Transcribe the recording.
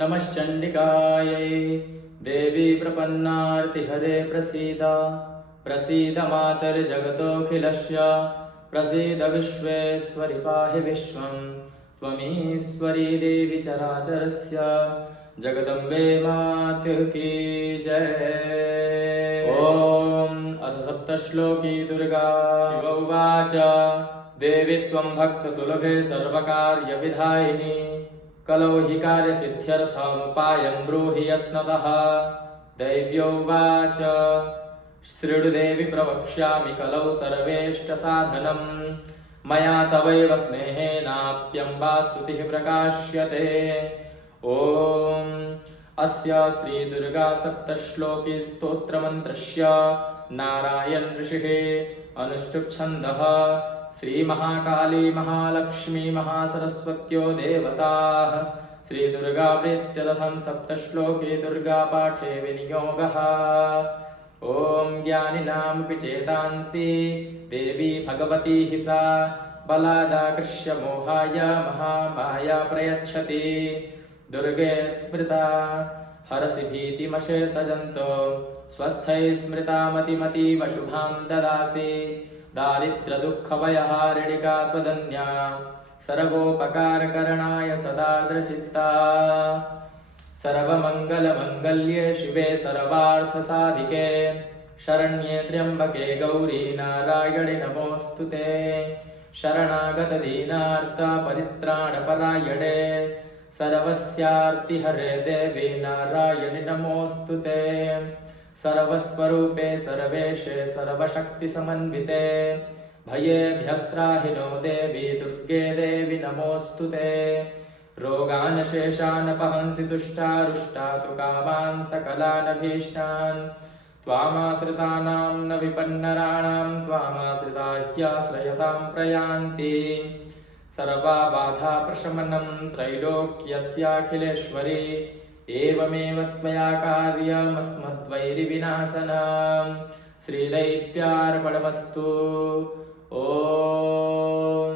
नमश्चण्डिकायै देवी प्रपन्नार्तिहरे प्रसीद प्रसीद मातर्जगतोऽखिलस्य प्रसीद विश्वेश्वरि पाहि विश्वं त्वमीश्वरी देवी चराचरस्य जगदम्बे मातु की जय। ॐ अथ सप्तश्लोकी दुर्गा शिव उवाच देवी त्वं भक्तसुलभे सर्वकार्यविधायिनी कलौ हि कार्यसिद्ध्यर्थमुपायं ब्रूहि यत्नतः। दैव्योवाच शृणुदेवि प्रवक्ष्यामि कलौ सर्वेष्टसाधनं मया तवैव स्नेहेनाप्यम्बा स्तुतिः प्रकाश्यते। ॐ अस्य श्रीदुर्गा सप्तश्लोकी स्तोत्रमन्त्रस्य नारायण ऋषिः अनुष्टुप् छन्दः। श्रीमहाकाली महालक्ष्मी महासरस्वत्यो देवताः श्रीदुर्गा प्रीत्यर्थं सप्तश्लोकी दुर्गापाठे विनियोगः। ॐ ज्ञानिनामपि चेतांसि देवी भगवती हि सा बलादाकृष्य मोहाय महामाया प्रयच्छति। दुर्गे स्मृता हरसि भीतिमशे सजन्तो स्वस्थैः स्मृता मतिमतीव शुभां ददासि। दारिद्र्यदुःखभयहारिणिका त्वदन्या सर्वोपकारकरणाय सदार्द्रचित्ता। सर्वमङ्गलमङ्गल्ये शिवे सर्वार्थसाधिके शरण्ये त्र्यम्बके गौरी नारायणि नमोऽस्तुते। शरणागतदीनार्ता परित्राणपरायणे सर्वस्यार्तिहरे देवी नारायणि नमोऽस्तुते। सर्वस्वरूपे सर्वेशे सर्वशक्तिसमन्विते भयेभ्यस्त्राहिनो देवी दुर्गे देवी नमोऽस्तुते। रोगान् शेषानपहंसि तुष्टारुष्टा तु कामान् सकलानभीष्टान् त्वामाश्रितानां न विपन्नराणां त्वामाश्रिता ह्याश्रयतां प्रयान्ति। सर्वबाधाप्रशमनं त्रैलोक्यस्याखिलेश्वरी एवमेव त्वया कार्यमस्मद्वैरिविनाशनं श्रीदैव्यार्पणमस्तु। ॐ